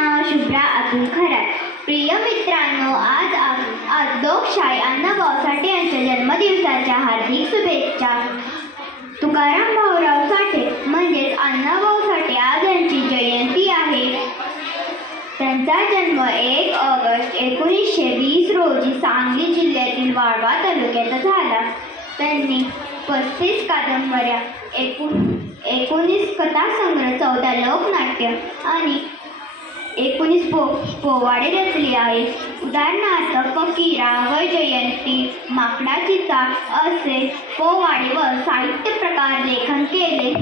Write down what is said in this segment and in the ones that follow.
नाव शुभ्रा अतुल खरात। प्रिय मित्रांनो, आज लोकशाही अण्णाभाऊ साठे यांच्या जन्मदिवसाच्या हार्दिक शुभेच्छा। तुकाराम भाऊराव साठे म्हणजेच अण्णाभाऊ साठे आज यांची जयंती आहे। त्यांचा जन्म 1 ऑगस्ट 1920 रोजी सांगली जिल्ह्यातील वाळवा तालुक्यात झाला। त्यांनी 35 कादंबऱ्या, 19 कथासंग्रह, 14 लोकनाट्य आणि 19 पोवाडे रचले आहेत। उदाहरणार्थ फकीरा, वैजयंती, माकडाची चाक असे पोवाडे व साहित्य प्रकार लेखन केले।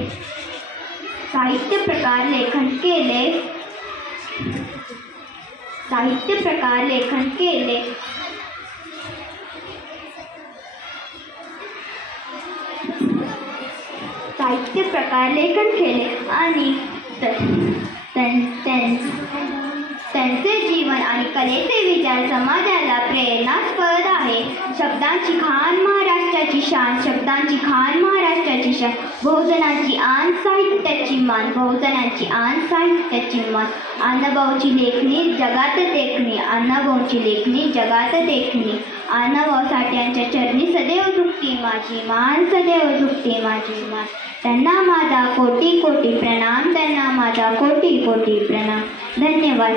आणि त्यांचे जीवन आणि कलेचे विचार समाजाला प्रेरणास्पद आहे। शब्दांची खान महाराष्ट्राची शान, बहुजनाची आन साहित्याची मान, अण्णाभाऊची लेखणी जगात देखणी, अण्णाभाऊ साठे यांच्या चरणी सदैव झुकती माझी मान, त्यांना माझा कोटी कोटी प्रणाम, धन्यवाद।